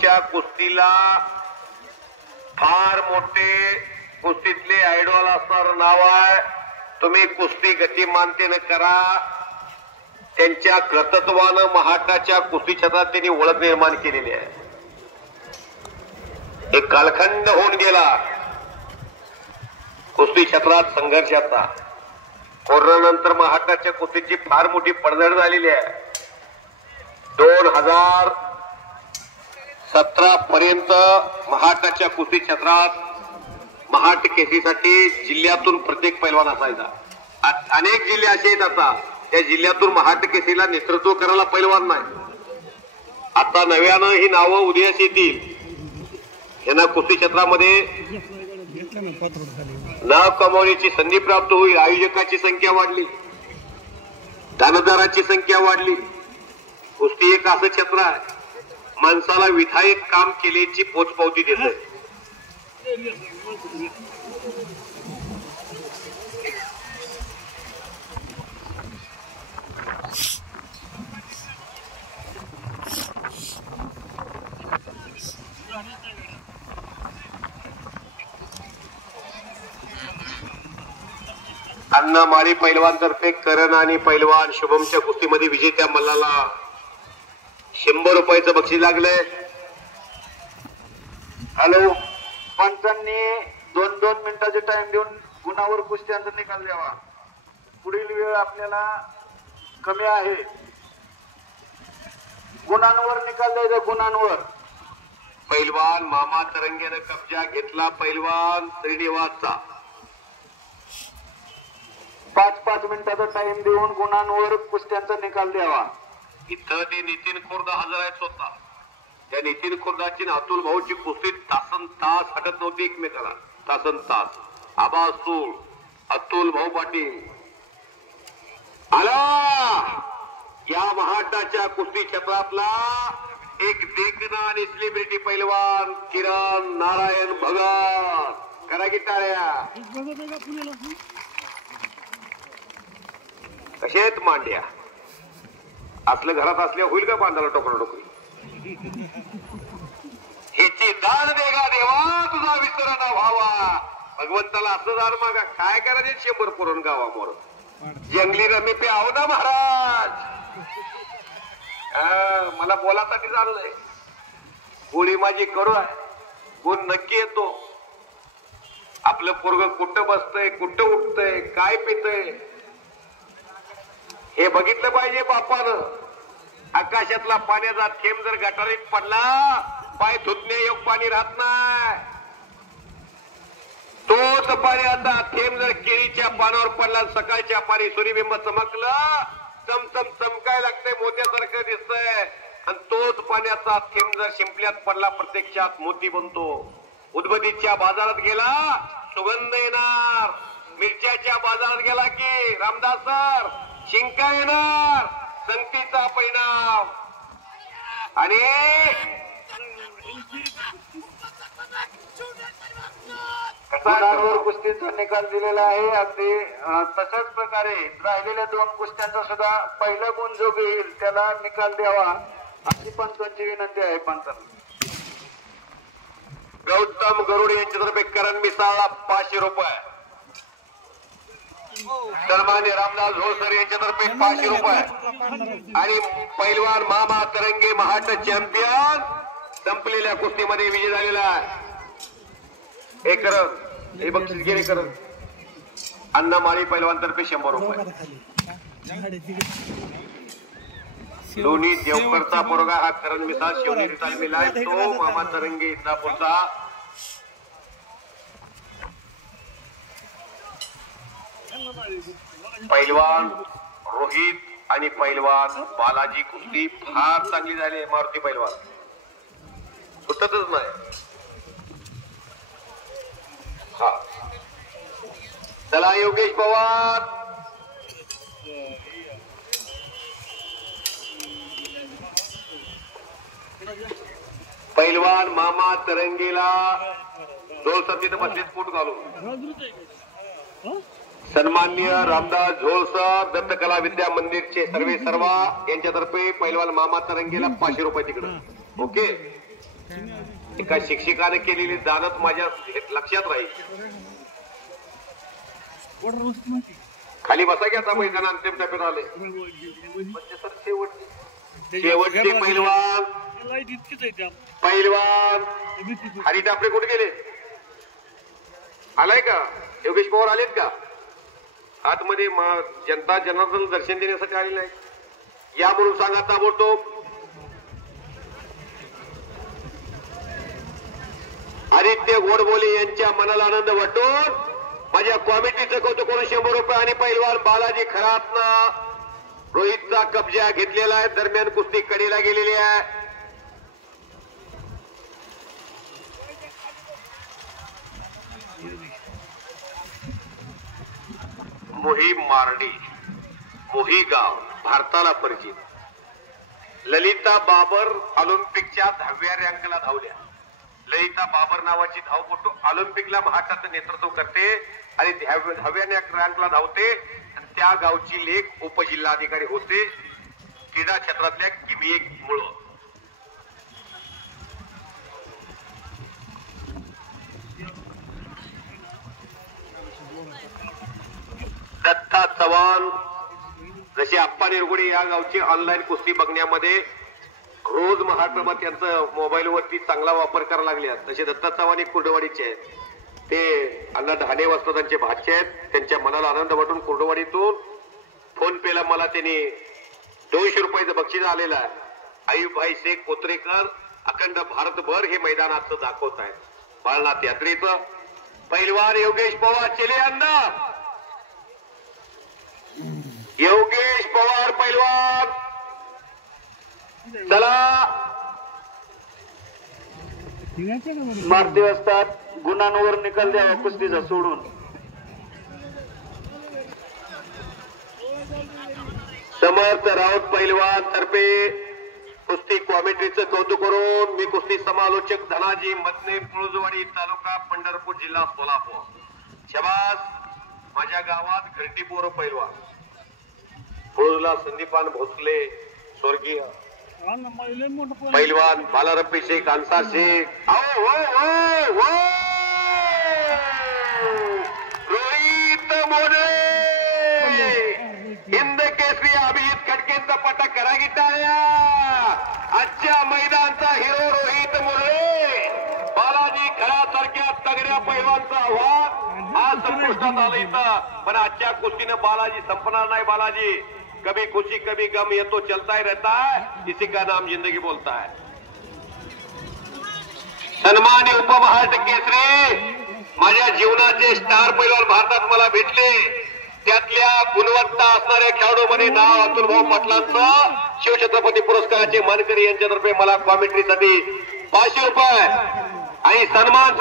च्या कुस्तीला फार मोठे कुस्तीतले आयडॉल असणार नाव आहे. तुम्ही कुस्ती गतिमानतेने करा. त्यांच्या कर्तृत्वानं महाराष्ट्राच्या कुस्ती क्षेत्रात त्यांनी ओळख निर्माण केलेली आहे. एक कालखंड होऊन गेला कुस्ती क्षेत्रात संघर्षाचा. कोरोनानंतर महाराष्ट्राच्या कुस्तीची फार मोठी पडझड झालेली आहे. 2017 पर्यंत महाराष्ट्राच्या कुस्ती क्षेत्रात महाराष्ट्र केसरीसाठी जिल्ह्यातून प्रत्येक पैलवान असायचा. अनेक जिल्हे असे आहेत आता त्या जिल्ह्यातून महाराष्ट्र केसरीला नेतृत्व करायला पैलवान नाही. आता नव्यानं ही नावं उदयास येतील. यांना कुस्ती क्षेत्रामध्ये नाव कमावण्याची संधी प्राप्त होईल. आयोजकाची संख्या वाढली, दानदाराची संख्या वाढली. कुस्ती एक असं क्षेत्र आहे माणसाला विधायक काम केल्याची पोचपावती देते. अण्णा माळी पैलवान तर्फे करण आणि पैलवान शुभमच्या कुस्तीमध्ये विजेत्या मल्लाला 100 रुपयाचं बक्षीस लागलंय. हॅलो, पंचांनी 2-2 मिनिटाचे टाइम देऊन गुणावर कुस्त्यांचा निकाल द्यावा. पुढील वेळ आपल्याला कमी आहे. गुणांवर निकाल द्यायचा. गुणांवर पैलवान मामा तरंगेनं कब्जा घेतला. पैलवान श्रीनिवासचा 5-5 मिनिटाचा टाइम देऊन गुणांवर कुस्त्यांचा निकाल द्यावा. इथं ते नितीन खोर्द हजर आहेत स्वतः. त्या नितीन खोर्दाची अतुल भाऊची कुस्ती तासन तास हटत नव्हती एकमेकाला. तासन तास. आबा सूळ, अतुल भाऊ पाटील आला. या महाराष्ट्राच्या कुस्ती क्षेत्रातला एक देखना आणि सेलिब्रिटी पैलवान किरण नारायण भगत. करा की टाळ्या. कशेत मांड्या असलं घरात असल्या होईल का बांधायला टोकरा टोकरी. ह्याची दान देगा देवा तुझा विसरणा व्हावा. भगवंताला असं दान मागा. काय करायचे 100 पुरण गावामोर जंगली रमी पे आहो ना महाराज. मला बोलासाठी चाललंय. गोळी माझी करू आहे. गुण नक्की येतो. आपलं पोरग कुठं बसतंय, कुठं उठतंय, काय पितंय हे बघितलं पाहिजे बापानं. आकाशातला पाण्याचा थेंब जर गटारीत पडला पाय धुतण्यायोग पाणी राहत नाही. तोच पाण्याचा थेंब जर केळीच्या पानावर पडला, सकाळच्या पाणी सूर्यबिंब चमकलं, चमचम चमकाय लागतंय, मोत्यासारखं दिसतंय. आणि तोच पाण्याचा थेंब जर शिंपल्यात पडला प्रत्यक्षात मोती बनतो. उदबत्तीच्या बाजारात गेला सुगंध येणार. मिरच्याच्या बाजारात गेला की रामदास सर शिंका येणार. संगतीचा परिणाम. आणि गुणांवर कुस्तीचा निकाल दिलेला आहे. अगदी तशाच प्रकारे राहिलेल्या 2 कुस्त्यांचा सुद्धा पहिला गुण जो घेईल त्याला निकाल द्यावा अशी पंचांची विनंती आहे. पंचांना गौतम गरुड यांच्यातर्फे करण मिसाळला 500 रुपये. सन्मान्य रामदास झोळसर यांच्यातर्फे 500 रुपये. आणि पैलवान मामा तरंगे महाराष्ट्र चॅम्पियन संपलेल्या कुस्तीमध्ये विजय झालेला आहे. हे करण हे बक्षीस गेले करण. अण्णा माळी पैलवान तर्फे 100 रुपये. दोन्ही देवकरचा पोरगा हा करण मिसाळ शिवनेरी तालमीला आहे. तो मामा तरंगे इंदापूरचा पैलवान रोहित आणि पैलवान बालाजी कुस्ती फार चांगली झाली. मारुती पैलवान सुटतच नाही. हा चला योगेश पवार. पैलवान मामा तरंगीला 2 सतीत बसलेत फूट घालून. सन्माननीय रामदास झोळसर दत्तकला विद्या मंदिरचे सर्वे सर्वा यांच्यातर्फे पैलवान मामा तरंगीला 500 रुपये तिकडं. ओके. एका शिक्षकाने केलेली दानत माझ्या लक्षात राहील. खाली बसा की आता मैदान अंतिम टप्प्यात आले. शेवटचे पैलवान हरी टापरे कुठे गेले? आलाय का? योगेश पवार आलेत का? आतमध्ये जनता जनार्दन दर्शन देण्यासाठी आलेले आहे. या म्हणून सांगा ताबडतोब. आदित्य गोडबोले यांच्या मनाला आनंद वाटून माझ्या कॉमिटीचं कौतुक करून 100 रुपये आणि पैलवान बालाजी खरातनं रोहितचा कब्जा घेतलेला आहे. दरम्यान कुस्ती कडेला गेलेली आहे. मोही मारडी मोही गाव भारताला परिचित. ललिता बाबर ऑलिम्पिकच्या 10व्या रँकला धावल्या. ललिता बाबर नावाची धावपटू ऑलिम्पिकला महाराष्ट्राचं नेतृत्व करते आणि 10व्या रँकला धावते. आणि त्या गावची लेख उपजिल्हाधिकारी होते क्रीडा क्षेत्रातल्या किमी एक मुळ. दत्ता चव्हाण जसे आप्पा निरगुडे या गावचे ऑनलाईन कुस्ती बघण्यामध्ये रोज महाप्रभात त्यांचं मोबाईलवरती चांगला वापर करायला लागले. तसे दत्ता चव्हाण एक कुर्डवाडीचे आहेत. ते अण्णा ढाणे वाजता त्यांचे भाचे आहेत. त्यांच्या मनाला आनंद वाटून कुर्डवाडीतून फोन पेला मला त्यांनी 200 रुपयाचं बक्षीस आलेलं आहे. आयुबभाई शेख कोत्रेकर अखंड भारतभर हे मैदानाचं दाखवत आहेत. बाळनाथ यात्रेचं पैलवान योगेश पवार चले अण्णा. योगेश पवार पैलवान चला. मारती असतात गुणांवर निकाल द्यावा कुस्तीचा सोडून. समर्थ राऊत पैलवान तर्फे कुस्ती कॉमेंट्रीचं कौतुक करून मी कुस्ती समालोचक धनाजी मदने पुळजवाडी तालुका पंढरपूर जिल्हा सोलापूर. शबास माझ्या गावात घरटी पोर पैलवान. पुळजला संदीपान भोसले स्वर्गीय पैलवान बालारप्पी शेख अन्सार शेख. रोहित मोरे हिंद केसरी अभिजित खडकेंचा पटक करा की टाळ्या. आजच्या मैदानचा हिरो रोहित मोरे. बालाजी खळ्यासारख्या तगड्या पैलवानचं आव्हान आज संपुष्टात आलं इथं. पण आजच्या कुस्तीनं बालाजी संपणार नाही. बालाजी कभी खुशी कभी गम ये तो चलता ही रहता है. इसी का नाम जिंदगी बोलता है. सन्मान्य उपमहाराष्ट्र केसरी माझ्या जीवनाचे स्टार पैलवान भारतात मला भेटले. त्यातल्या गुणवत्ता असणाऱ्या खेळाडूमध्ये नाव अतुल भाऊ पाटलांचं शिवछत्रपती पुरस्काराचे मानकरी यांच्यातर्फे मला कॉमेंट्रीसाठी 500 रुपये आणि सन्मान